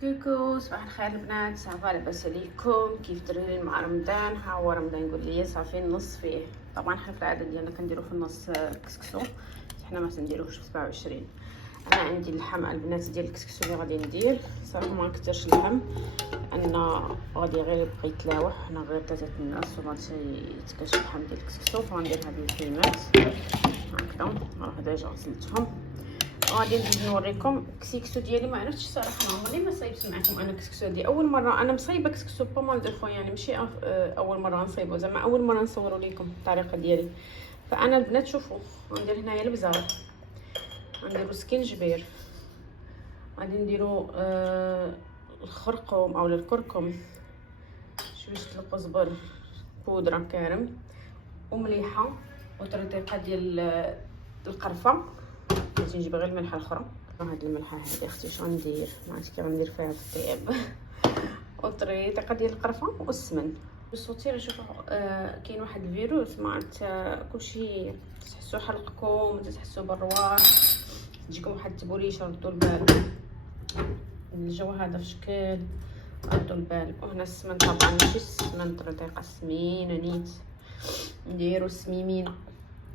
كوكو، صباح الخير البنات. صافا لاباس عليكم؟ كيف دايرين مع رمضان؟ ها هو رمضان يقول لي صافي النص فيه. طبعا حنا في العاده ديالنا كنديرو في النص الكسكسو، حنا ما تنديروهش في 27. انا عندي اللحم البنات ديال الكسكسو اللي غادي ندير. صراحه ما نكثرش اللحم لان غادي غير يبقى يتلاوح، حنا غير 3 الناس وغادي يتكاش اللحم ديال الكسكسو، فغندير هاد الكلمات هكذا. راه ديجا غسلتهم. غادي نزيد نوريكم الكسكسو ديالي. ما عرفتش صراحه، ما عمري ما صايبت معكم انا الكسكسو ديالي. اول مره انا مصايبه كسكسو بامال دو فوا، يعني ماشي اول مره نصايبو، زعما اول مره نصوروا لكم الطريقه ديالي. فانا البنات شوفوا، غندير هنايا البزار، غنديروا سكينجبير، غادي نديروا الخرقوم او الكركم، شويه القزبر بودره كارم ومليحه وترطيقه ديال القرفه. غادي نجيب غير الملحه الاخرى. هاد الملحه هادي اختي اش غندير؟ ما عرفتش كي غندير فيها في الطياب وطريقه ديال القرفه والسمن بالصوتير. شوفوا كاين واحد الفيروس ما عرفت، كلشي تحسوا حلقكم، تحسوا بالرواح، تجيكم واحد التبوريشه. ردوا البال، الجو هذا في شكل، ردوا البال. وهنا السمن طبعا ماشي السمن طريقه سمينه نيت، نديروا السميمين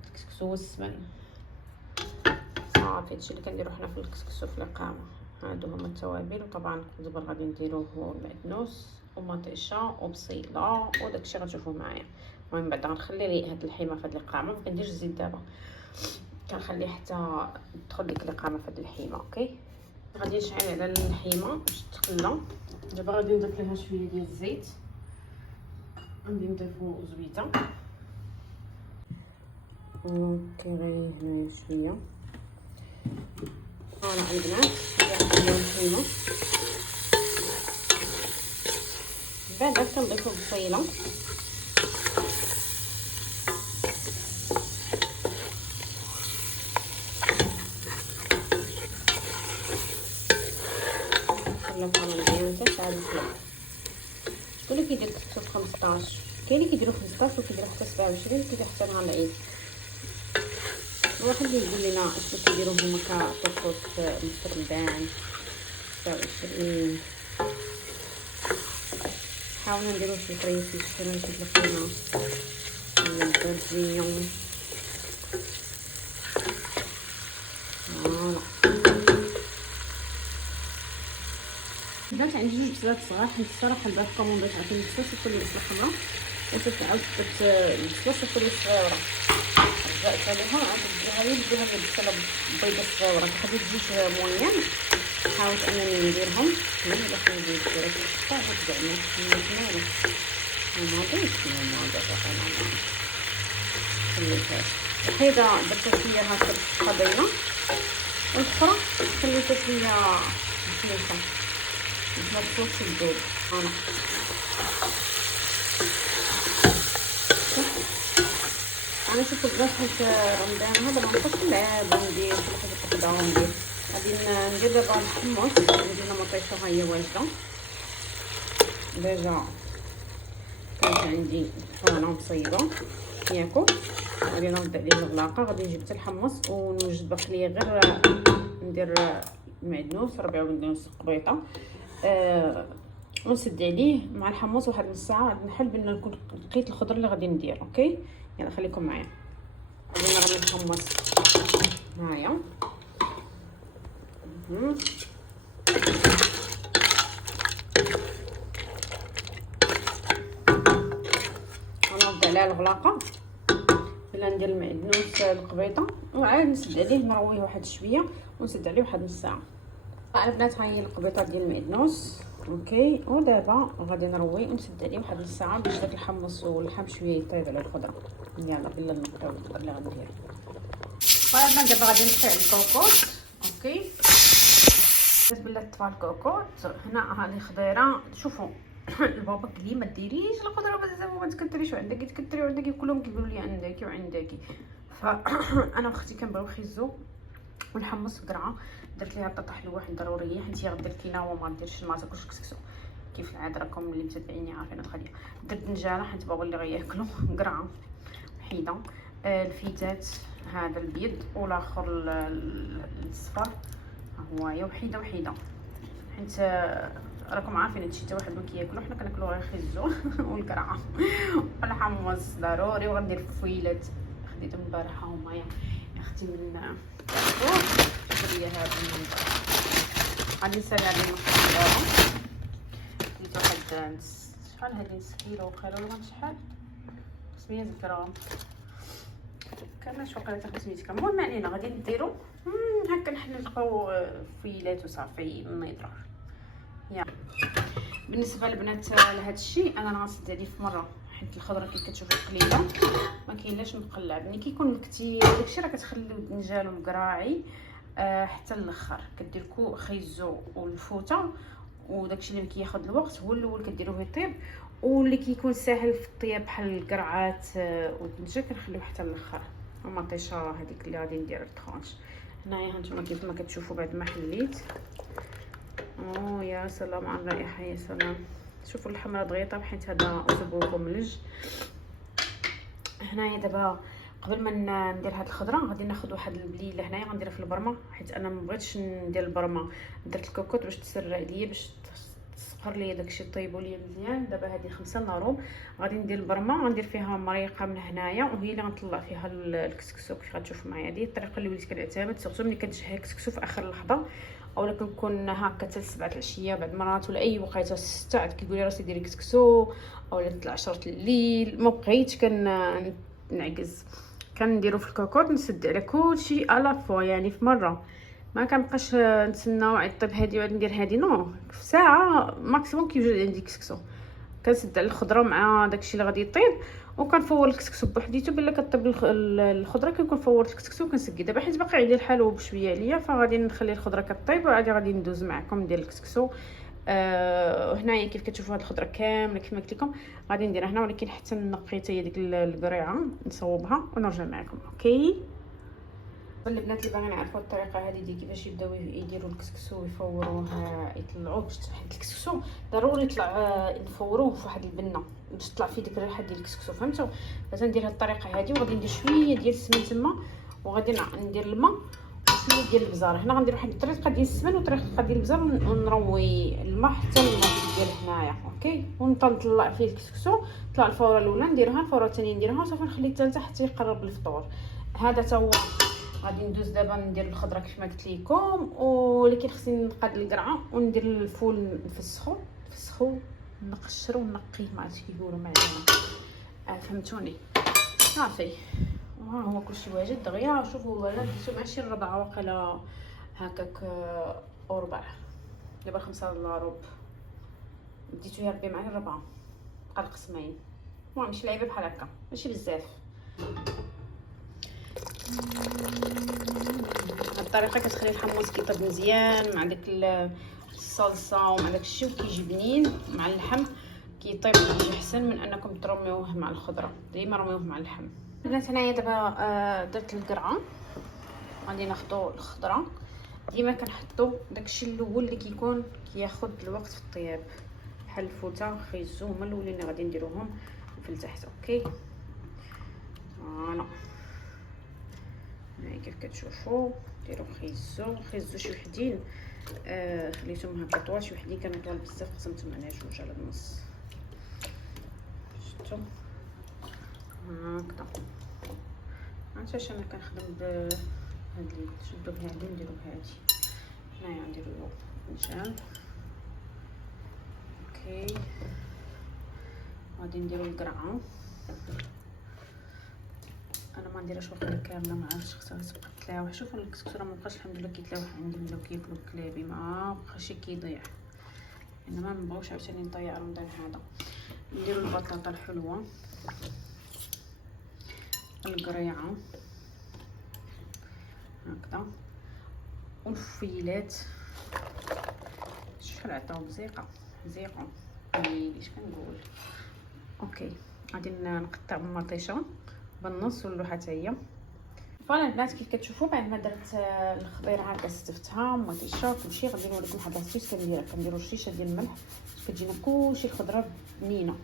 الكسكسو والسمن. صافي هادشي اللي كنديرو حنا في الكسكسو في الاقامه. هادو هما التوابل، وطبعا الزبر غادي نديروه معدنوس ومطيشه وبصيله وداكشي غتشوفوه معايا. المهم بعدا غنخلي لي هاد اللحيمه في هاد الاقامه، ما كنديرش الزيت دابا، كنخليه حتى تدخل ديك الاقامه في هاد اللحيمه. اوكي، غادي نشعل على اللحيمه باش تقلى. دابا غادي نضيف لها شويه ديال الزيت، غادي نضيفو زويته وكيغي هنايا شويه. فوالا البنات، غادي اللحيمه بعدا كنضيفو البصيله ولا كمان مزيان حتى شحال الفلفل. شكون اللي كيدير الكسكسو في 15؟ كاين اللي كيديرو 15 وكيديرو حتى 27، كيدير حتى نهار العيد. الواحد اللي يقول لنا اش كيديروا هما كطقوس نص رمضان 29. حاولنا نديرو شي كريسي، شكون شي لقينا ولا البرزيون. فوالا بدات عندي جوج بصلات صغار، حيت الصراحه البارح كومونديت عطيني البصله كل بصله حمراء، وصرت عاود درت البصله كل صغيره، رجعت عليها عاد نديرها هي البصله بيضه صغيره. خديت جوج مويان، حاولت انني نديرهم من داخل البيت طاحت زعما مزيانه وما درتش ما درتش انا خليتها وحيده. درت فيها هكا قضيه، والاخرى خليتها فيها مخلوطه ما تطلقش الذوب. انا شوفوا البنات حيت رمضان هذا ما نبقاش نلعب وندير كل حاجه وحده وندير. غادي ندير دابا الحمص، عندنا مطيشه ها هي واجده ديجا، كانت عندي فوالا مصيبه ياكو. غادي نرد عليه الغلاقه، غادي نجيب حتى الحمص ونوجد باقي ليا غير ندير المعدنوس، ربيع معدنوس قبيطه ونسد عليه مع الحمص واحد نص ساعه. غادي نحل بان نكون لقيت الخضر اللي غادي ندير. اوكي يلا خليكم معايا. غادي نرمي الحمص هايا، ونرد عليها الغلاقه بلا ندير المعدنوس القبيطه، وعاد نسد عليه نرويه واحد شويه ونسد عليه واحد نص ساعه. البنات ها هي القبيطه ديال المعدنوس. اوكي، ودابا غادي نروي ونسد عليه واحد نص ساعه باش داك الحمص واللحم شويه يطيب على الخضره. يلا بلا نبداو الخضر اللي غندير. فوالا دابا غادي نطفي الكوكوط. اوكي بالنسبه لطفى الكوكوط هنا هذه خضيره. شوفوا البابا قال لي ما ديريش الخضره بزاف وما تكثريش، وعندك تكثري وعندك كلهم كيقولوا لي عندك وعندك. فانا واختي كنبغيو خيزو ونحمص قرعه، درت ليها بطاطا حلوه واحد ضروريه حيت هي غدير كينه وما ديرش ما تاكلش الكسكسو كيف العاده، راكم اللي متابعيني عارفين الخليه. درت نجاله حيت بابا اللي غياكلو، قرعه وحيده، الفيتات هذا البيض والاخر الصفر ها هو، وحيده حيت راكم عارفين هادشي حتى واحد ما كياكلو، حنا كناكلو غير خيزو والقرعه والحمص ضروري. وغندير فويلات خديتهم البارحه هما يا اختي من شوفوا لي هذا المنظر. غادي نسالي على المقدار درت واحد شحال هادي نص كيلو وقيله ولا شحال 500 غرام كان شو قيله 500 غرام. المهم علينا غادي نديرو هكا نحنا نلقاو فويلات وصافي ما يضرش. بالنسبه للبنات لهذا الشيء انا غنسد عليه في مره، حيت الخضره كي كتشوفوا قليله ما كاينلاش نقلع. ملي كيكون كثير داكشي راه كتخليو الدنجال والقراعي حتى الاخر. كديروا خيزو والفوطه وداكشي اللي كياخذ الوقت هو الاول كديروه يطيب، واللي كيكون ساهل في الطياب بحال القرعات والدنجال كنخليوه حتى الاخر. ومطيشه هذيك اللي غادي ندير الطرونش هنايا هانتوما كيف ما كتشوفوا بعد ما حليت. يا سلام على الرائحه، يا سلام. شوفوا الحمراء دغيا طاب حيت هذا اسبوع ملج. هنايا دابا قبل ما ندير هاد الخضره غادي ناخذ واحد البليله هنايا غنديرها في البرمه، حيت انا ما بغيتش ندير البرمه، درت الكوكوط باش تسرع ليا باش تسقر ليا داكشي طيبوا ليا مزيان. دابا هذه 5 لاروب غادي ندير البرمه، غندير فيها مريقه من هنايا وهي اللي غنطلع فيها الكسكسو. كيف غتشوفوا معايا هذه الطريقه اللي وليت كنعتمد، سورتو ملي كتشهي الكسكسو في اخر اللحظه، اولا كنكون هكا حتى 7 العشيه بعد مرات ولا اي وقيته 6 عاد كيقول لي راسي ديري كسكسو، اولا 10 الليل ما بقيتش كنعكز. كنديرو في الكوكوط نسد على كلشي الا فوا، يعني في مره ما كنبقاش نتسنى وعاد طيب هادي وعاد ندير هادي، نو في ساعه ماكسيموم كيوجد عندي كسكسو. كنسد على الخضره مع داكشي اللي غادي يطيب وكنفور الكسكسو بوحديتو. بلا كطيب الخضره كنكون فورت الكسكسو وكنسقي. دابا حيت باقي عندي الحلو بشويه عليا فغادي نخلي الخضره كطيب وعادي غادي ندوز معكم ندير الكسكسو. هنايا كيف كتشوفوا هاد الخضره كامله كيف ما قلت لكم غادي نديرها هنا، ولكن حتى نقي حتى هي ديك القريعه نصوبها ونرجع معكم. اوكي البنات اللي باغيين يعرفوا الطريقه هذه ديال كيفاش يبداو يديروا الكسكسو ويفوروه يطلعوه، باش حيت الكسكسو ضروري يطلع نفوروه في واحد البنه باش تطلع فيه ديك الريحه ديال الكسكسو، فهمتوا؟ فغندير هاد الطريقه هذه وغادي ندير شويه ديال السمن تما وغادي ندير الماء وشويه ديال البزار. هنا غندير واحد الطريقه ديال السمن وطريقه ديال البزار ونروي الماء حتى الماء ديال هنايا. اوكي ونطلع فيه الكسكسو. طلع الفوره الاولى نديرها، الفوره الثانيه نديرها وصافي نخلي الثالثه حتى يقرب الفطور. هذا تا هو. غادي ندوز دابا ندير الخضره كيف ما قلت لكم، ولكن خصني نقاد القرعه وندير الفول نفسخو نقشرو ونقيه ما عرفتش كيقولوا معنا. فهمتوني؟ صافي ها هو كلشي واجد دغيا. شوفوا انا درتو مع شي ربعه واقيلا هكاك او ربع. دابا 5 لاروب ديتو يا ربي معايا الربعه بقى القسمين. المهم شي لعيبه بحال هكا ماشي بزاف. هاد الطريقه كتخلي الحمص كيطيب مزيان مع داك الصلصه ومع داك الشيء وكيجي بنين مع اللحم كيطيب كيجي احسن من انكم ترميوه مع الخضره. ديما رميوه مع اللحم. البنات هنايا دابا درت القرعه غادي ناخذوا الخضره. ديما كنحطوا داكشي الاول اللي كيكون كياخذ الوقت في الطياب بحال الفوطه خيزو هما الاولين غادي نديروهم في التحت. اوكي فوالا هاي كيف كتشوفوا ديروا خيزو شي وحدين خليتهم هكا طوال، شي وحدين كانوا طوال بزاف قسمتهم على جوج على النص. شفتوا هكذا. عرفتش انا كنخدم بهاد اللي تشدوا بهادي نديرو بهادي. هنايا نديرو فنجان. اوكي غادي نديرو القرعه. انا ما نديرهاش واخا كامله ما عرفتش خصها تبقى تلاوح. شوفوا الكسكسو راه ما بقاش الحمد لله كيتلاوح عندي ولاو كياكلوا الكلابي ما بقاش كيضيع. انما ما نبغيوش عاوتاني نضيع رمضان هذا. نديرو البطاطا الحلوه القريعه هكذا والفيلات. شحال عطاو زيقه ايش كنقول. اوكي غادي نقطع مطيشه بالنص واللوحه حتى هي. فوالا البنات كيف كتشوفوا بعد ما درت الخضيره هكا استفتها مطيشه كلشي غادي نوريكم واحد لاصوص كنديروا الشيشه ديال الملح باش كتجينا كلشي الخضره بنينه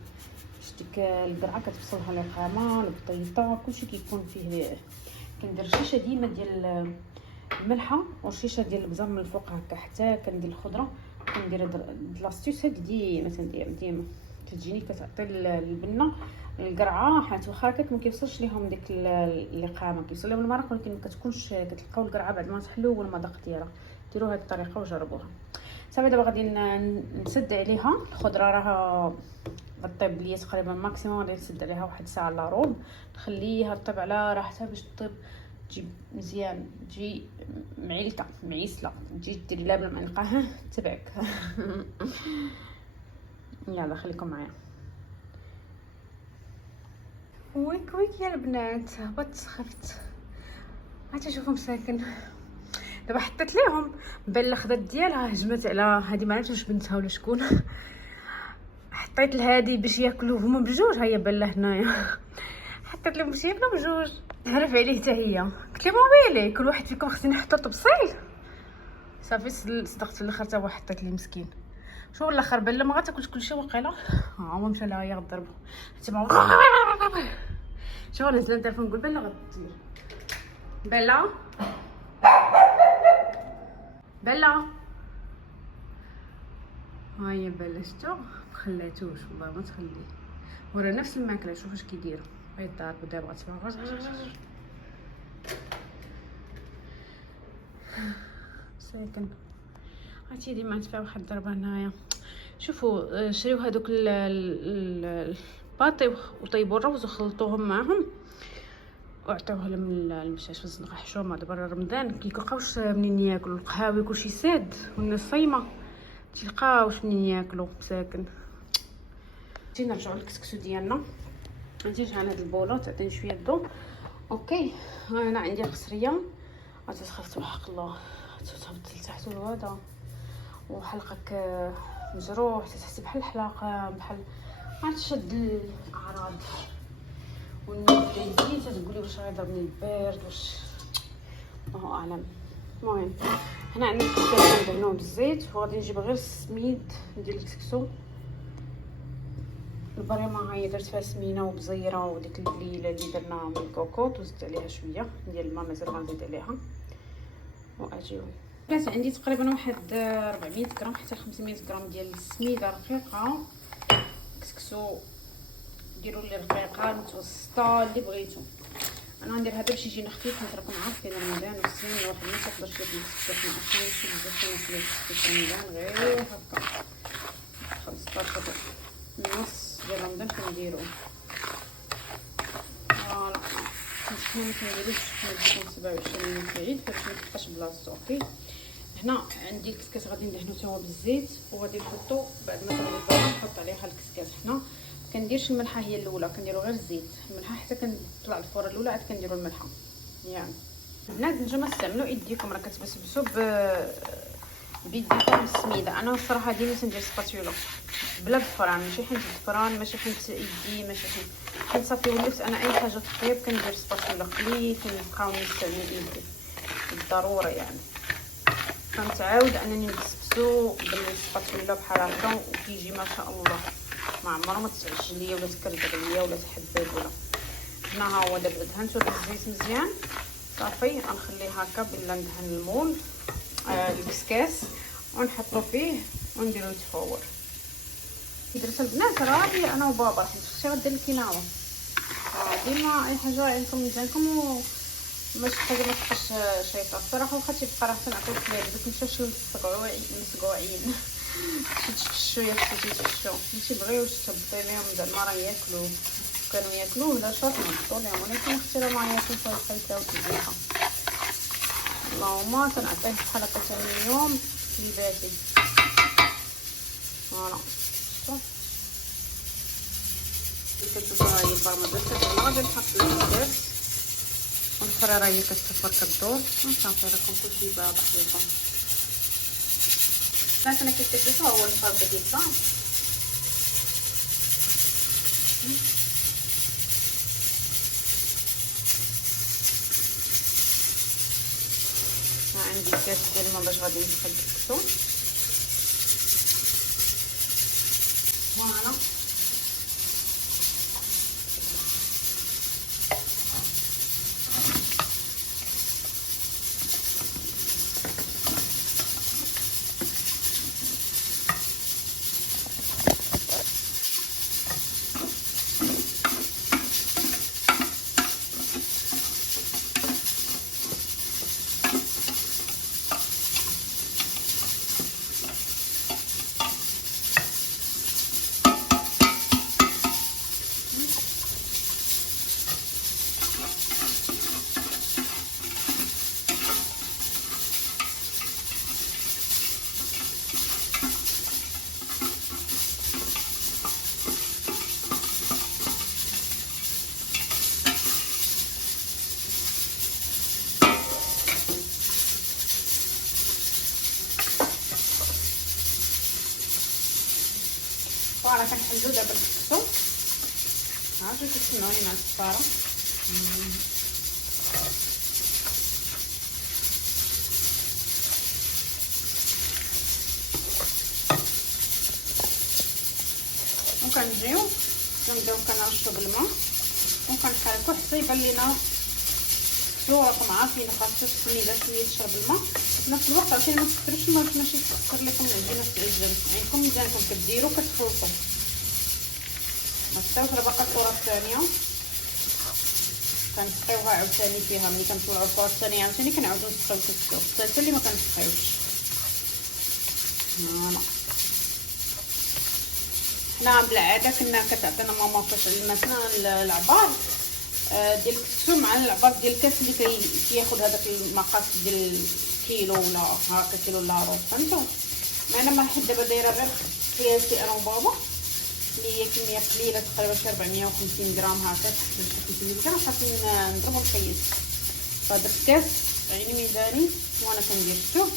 باش ديك القرعه كتبصلها القامه البطيطه كلشي كيكون فيه. كندير الشيشه ديما ديال الملحه والشيشه ديال البزار من الفوق هكا حتى كندير الخضره كندير هاد لاستيس هادي ديما تندير ديما كتجيني كتعطي البنه القرعه، حيت واخا هكاك ما كيوصلش ليهم ديك اللقامه، كيوصل لهم المرق ولكن ما كتكونش كتلقاو القرعه بعد ما تحلو والمذاق ديالها. ديروا هاد الطريقه وجربوها صافي. دابا غادي نسد عليها الخضره، راه غطيب ليا تقريبا ماكسيموم، غادي نسد عليها واحد ساعه الا ربع، نخليها طيب على راحتها باش طيب تجي مزيان، تجي معيلته معيسله، تجي ديري لها بالمعلقه تبعك. يلا خليكم معايا. ويك ويك يا البنات، هبطت خفت عاد شوفهم ساكن. دابا حطيت ليهم بله خضات ديالها، هجمت على هذه ما عرفتش واش بنتها ولا شكون. حطيت لهادي باش ياكلوا هما بجوج، ها هي بله هنايا. حطيت لهم باش ياكلوا بجوج، تعرف عليه حتى هي. قلت لهم ويلي كل واحد فيكم خصني نحطو طبسيل. صافي صدقت في الاخر حتى هو حطيت ليه مسكين. شو الاخر بله ما غاتاكلش كلشي واقيلا. هو مشى لها هي غضربو حتى ما شو نزل التليفون نقول بله غتطير. بله بله ها هي بله، شتو مخلاتوش والله ما تخليه، ورا نفس الماكله. شوف اش كيدير هاي الدار بدا بغات تسمع ساكن. عرفتي ديما تفيها واحد الضربه هنايا. شوفوا شريو هذوك الباطي وطيبوا الروز وخلطوهم معهم وعطيوه لهم المشاش في الزنقه حشومه. دابا رمضان كيبقاوش منين ياكلوا، القهاوي كلشي ساد والناس صايمه تلقاوش منين ياكلوا مساكن. نجي نرجعوا للكسكسو ديالنا. غادي نجي على هاد البوله تعطيني شويه الضو. اوكي انا عندي القصريه غتسخفت بحق الله، تهبط لتحت هذا وحلقك مجروح، تحس بحال الحلاقه بحال ما تشد الاعراض، والنوم يزيد تقولي واش غيضربني البرد واش الله اعلم. المهم هنا عندنا الكسكس ندهنوه بالزيت، وغادي نجيب غير السميد ندير الكسكسو. البريمه هاهي درت فيها سمينه وبزيره وديك البليله اللي درنا من الكوكوط وزدت عليها شويه ديال الماء، مازال غنزيد عليها واجيو. بلات عندي تقريبا واحد 400 غرام حتى 500 غرام ديال السميده رقيقه. كسكسو ديروا لي رقيقه متوسطه اللي بغيتو. انا غندير هذا باش يجينا خفيف، حيت راكم عارفين رمضان والصيام الواحد ما تقدرش ياكل الكسكسو، ما عرفتش بزاف ناكلو الكسكسو رمضان غير هكا 15 نص ديال رمضان كنديروه. فوالا حنا ما كنديروش حنا 27 في العيد باش ما تبقاش بلاصتو. اوكي هنا عندي الكسكاس غادي ندهنو حتى هو بالزيت، وغادي نحطو بعد ما تغلي البوله نحط عليها الكسكاس. حنا كنديرش الملحه هي الاولى، كنديرو غير الزيت. الملحه حتى كنطلع الفوره الاولى عاد كنديرو الملحه. يعني البنات نتوما استعملوا ايديكم، راه كتبسبسوا بيديكم السميده. انا الصراحه ديما تندير سباتولا بلا الفران، ماشي حيت الفران، ماشي حيت يدي، ماشي حيت صافي ولفت انا اي حاجه تطيب كندير سباتولا قليل، كنبقاو نستعمل يدي بالضروره يعني. كنتعاود انني نبسبسو بالسباتولا بحال هكا وكيجي ما شاء الله، ما عمره ما تسعش ليا ولا تكركر ليا ولا تحبب ولا. هنا ها هو دابا دهنتو بالزيت مزيان صافي. غنخليه هكا بلا ندهن المول الكسكاس ونحطو فيه ونديرو يتفور. درت البنات راه انا وبابا حيت اختي غدير الكيناوه. ديما اي حاجه عندكم مزيانكم وماشي حاجه ما تبقاش شايفه الصراحه. واخا تيبقى راه تنعطيو الخيار باش نمشيو مسقوعين تفشو يا اختي تفشو ماشي بغيوش تهبطي ليهم زعما راه ياكلوا. كانوا ياكلوه لا شاط نهبطو ليهم، ولكن اختي راه ما ياكلش الخلطه وكيجيها. اللهم تنعطيه بحال هكا ثاني يوم كيباتي. فوالا كتشوفوا هاهي البرمجه كتغلى. غادي نحط الكسكاس والفرا راه هي كتفر كدور وصافي راكم كلشي واضح لكم. بنات انا كيف هو الفرد ديال الطعم. عندي كاس ديال الماء باش غادي ندخل الكسكسو. فوالا فوالا كنحلو دابا الكسكسو. عرفتوا كتسمعوني مع الصفاره. وكنجيو كنبداو كنرشو بالماء وكنحركو حتى يبان لينا الكسكسو. راكم عارفين خاصو السميده شويه تشرب الماء في نفس الوقت عشان ما تكثرش الماء باش ماشي تكثر لكم العجينه في العجين. عينكم مزيانكم كديروا كتخلطوا. نستاوش باقا الكره الثانيه كنسقيوها عاوتاني فيها. ملي كنطلعوا الكره الثانيه عاوتاني كنعاودو نسقيو الكسكسو. الثالثه اللي ما كنسقيوش. فوالا حنا بالعاده كنا كتعطينا ماما فاش علمتنا العبار ديال الكسكسو مع العبار ديال الكاس اللي كياخذ هذاك المقاس ديال كيلو ولا هكا كيلو الا ربع. فهمتوا؟ انا ما حد دابا دايره غير قياسي انا وبابا اللي هي كميه قليله تقريبا شي 450 غرام هكا. 500 غرام خاصني نضربو القياس. فدرت كاس عيني ميزاني وانا كندير. شوف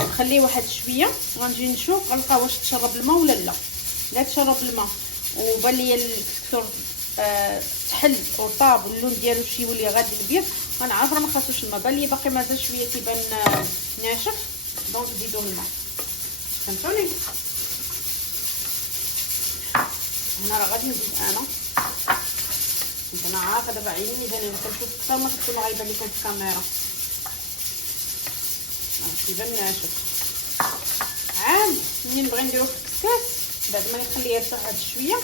نخليه واحد شويه غنجي نشوف غنلقى واش تشرب الماء ولا لا. لا تشرب الماء وبان ليا الكسكسو تحل وطاب واللون ديالو شي يولي غادي البيض غنعرف راه ما خاصوش الماء. بان ليا باقي مازال شويه تيبان ناشف دونك زيدوا الماء. فهمتوني؟ هنا راه غادي نزيد انا عارفه دابا عيني ميزاني كنشوف اكثر ما كتكون غايبه لكم في الكاميرا. تيبان ناشف. عاد ملي نبغي نديرو في الكسكاس بعد ما نخليه يرتاح هاد شويه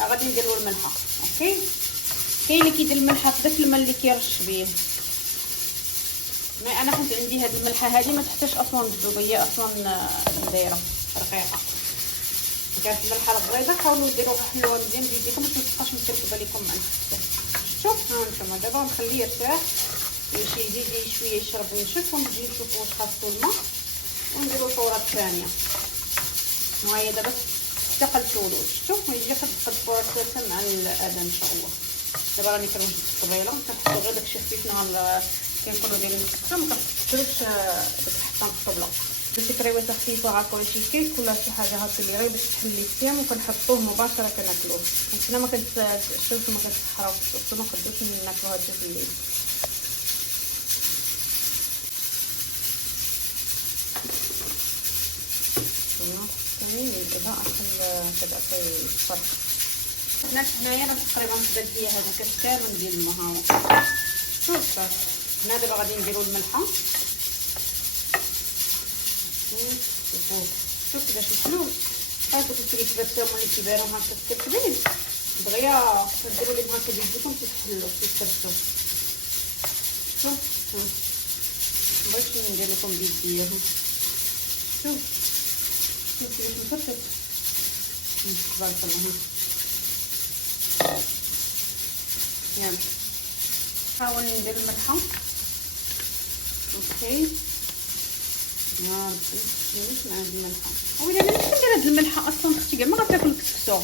غادي نديرو الملحه. اوكي كاين اللي كيدير الملحه في داك الماء اللي كيرش بيه. مي انا كنت عندي هاد الملحه هادي ما تحتاجش اصلا الذوب. هي اصلا دايره رقيقه. كانت الملحه الغليظه حاولوا ديروها حلوه مزيان بيديكم باش ما تبقاش مكركبه لكم مع الكسكاس. شوف ها نتوما دابا نخليه يرتاح يمشي يزيد شويه يشرب وينشف ونجي نشوفوا واش خاصو الماء ونديرو الفوره الثانيه. وهي دابا استقلت ولوج. شوف يجي قد الفوره الثالثه مع الاذان ان شاء الله. دابا راني كنوجد الطبيله كنحطو غير داكشي خفيف نهار كنكونوا دايرين الكسكسو ما كنكثروش داك الحطان في الطبله. درتي كريوه خفيفه هكا شي كيك ولا شي حاجه هكا اللي غير باش تحلي الصيام وكنحطوه مباشره كناكلوه. حنا ما كنتشوفوا ما كنتحراوش ما نقدروش ناكلوها حتى في الليل. ثاني الاضاءه كتعطي الفرق. هنايا راه تقريبا حدات ليا هذا الكاس كامل ديال الماء. ها هو شوف هنا دابا غادي نديرو الملحه. شوف كيفاش محلول. هادوك الكريكبات هما اللي كيبانو هكا كتكبين دغيا ديروا لهم هكا بيديكم تيتحلوا تيتكبسوا. شوف بغيت ندير لكم بيديا. شوف كيفاش مفرفت تبارك الله. يلا نحاول ندير الملحه. اوكي يا ربي مانيش مع هاد الملحه. ويلي انا ملي كندير هاد الملحه اصلا اختي كاع ما غتاكل الكسكسو.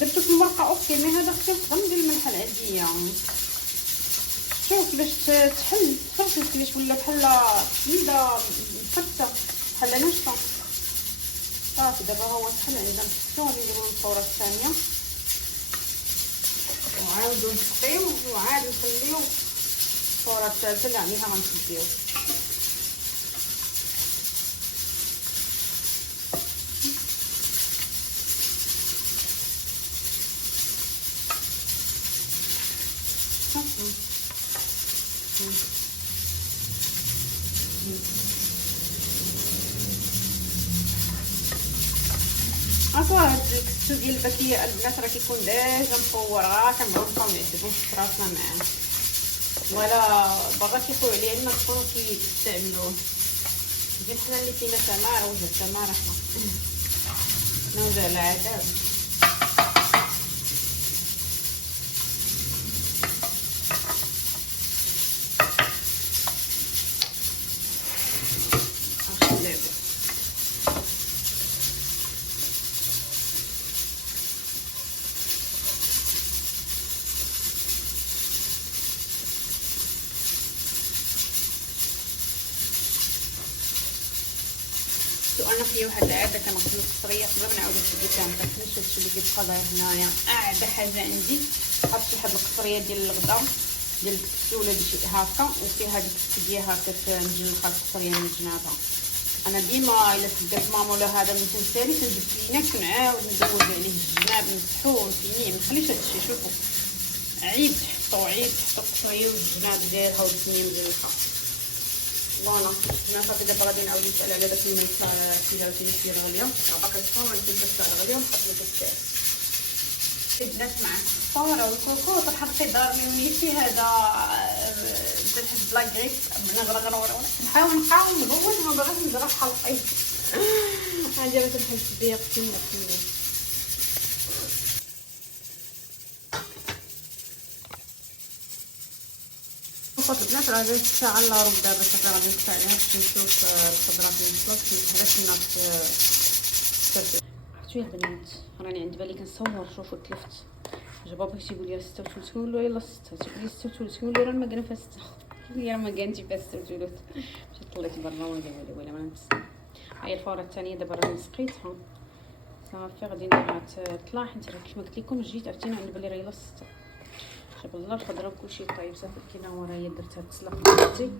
درتو في الورقه اوكي مي هذا اختي غندير الملحه العاديه. شوف كيفاش تحل صافي كيفاش ولا بحال سميده مفته بحال ناشفه. صافي دابا هو تحل عندنا الكسكسو. غادي نديرو الفوره الثانيه وعاودو نسقيو وعاد نخليو الفوره الثالثه اللي عليها غنسديو. اصلا هاد الكسكسو ديال الباتيه البنات راه كيكون ديجا مفور. غا كنبغيو نبقاو نعذبو في راسنا معاه ولا باغا كيقولوا عليه ان تكونوا كيستعملوه. زين حنا اللي فينا تماره وجه تماره حنا وجه العذاب. انا في فيه واحد العاده كنغسل القصريه قبل ما نعاود نسد فيها مكنسلش هادشي اللي كيبقى داير هنايا. اعلى حاجه عندي حطيت واحد القصريه ديال الغدا ديال الكسوله بشي هكا وفيها ديك السديه هكا كنجلخها القصريه من جنابها. انا ديما الا سدات ماما ولا هذا من تنسالي كنجيب كلينكس ونعاود ندوز عليه الجناب نمسحو ونسينيه. منخليش هادشي. شوفوا عيب تحطو القصريه والجناب ديالها وتسنيه مزيانه. فوالا انا صافي دابا غادي نعاود نسال على داك الماء فيها وتيسير غاليه باقا كتفهم غادي نسال على غاليه ونحط لك الساعه البنات مع الصفاره والكوكو طرح الخضار ميونيسي هذا تنحس بلا غريس نغرغر نحاول نغوت ما باغاش نجرح حلقي هادي راه تنحس بيا قتلنا فقط البنات راه جات الساعه الا ربع دابا صافي غادي نقطع عليها باش نشوف الخضره فين وصلت متحلاش النار شويه البنات راني عند بالي كنصور. شوفوا تلفت جا بابا كيقول لي 36 تقول له يلا 6 تقول لي 36 تقول لي راه المكانه فيها 6 تقول لي راه ما كانتي فيها 36 مشيت طليت برا وما قال لي ولا ما نتسنى. هاي الفوره الثانيه دابا راني سقيتها صافي غادي نديرها تطلع حيت راه كيف ما قلت لكم جيت عرفتينا عند بالي راه يلا 6 شوف الله الخضره وكلشي طيب صافي كاينه ورا هي درتها تسلق درتي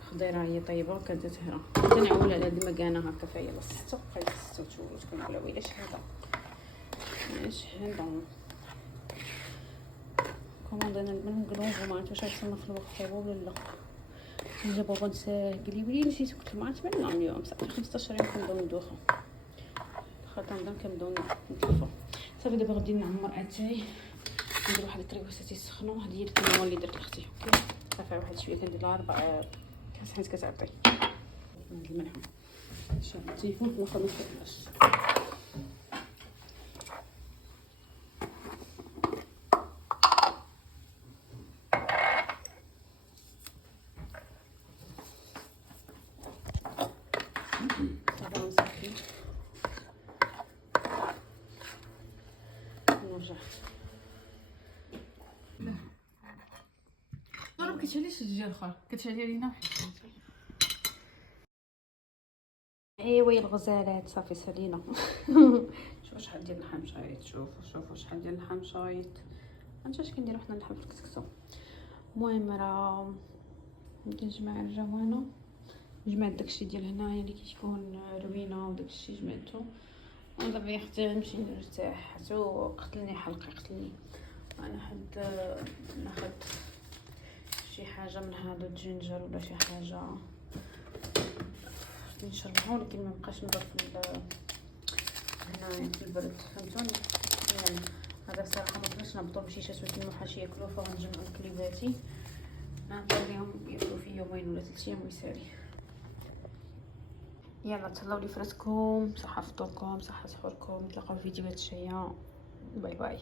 الخضيره هي طيبه كدتها كنعول على هاد المكانه هكا فيها يلا 6 بقيت 6 وتكون على ويلاش هذا ايش هذا كوموندينا من قلوب وما عرفتش واش وصلنا في الوقت تاعو ولا لا. جا بابا نساه قال لي ولي نسيت قلت له ما عرفت من اليوم صافي 15 يوم كنبداو ندوخو خاطر نبدا كنبداو نتلفو. صافي دابا غادي نعمر اتاي ندير واحد الكريوسات يسخنوا. هذه هي الكموه اللي درت لاختي اوكي صافي واحد شويه كندير لها 4 كاس حيت كتعطي هاد الملح شوف التليفون واخا ما فيهاش صافي نصفي نرجع ضرب كتشاليش الجير الاخر كتشالي لينا واحد ايوا الغزالات صافي سالينا شوفوا شحال ديال اللحم شايط شوفوا شحال ديال اللحم شايط عرفتي اش كنديروا حنا اللحم في الكسكسو. المهم راه غادي نجمع الجوانه جمعت داكشي ديال هنايا اللي كيكون روينه وداكشي جمعته ودابا يا اختي غنمشي نرتاح حتى قتلني حلقي قتلني. انا حد ناخذ شي حاجه من هادو الجينجر ولا شي حاجه نشربها ولكن ما بقاش نضرب هنايا في البرد فهمتوني. يعني هذا صراحه ما بغيتش نهبطوا بشيشات ولكن الموحش ياكلوه فغنجمعوا كليباتي نخليهم ياكلوا في يومين ولا 3 ايام ويسالي. يلا تهلاو لي فراسكم صحه فطوركم صحه سحوركم نتلاقاو في فيديوهات جايه. باي باي.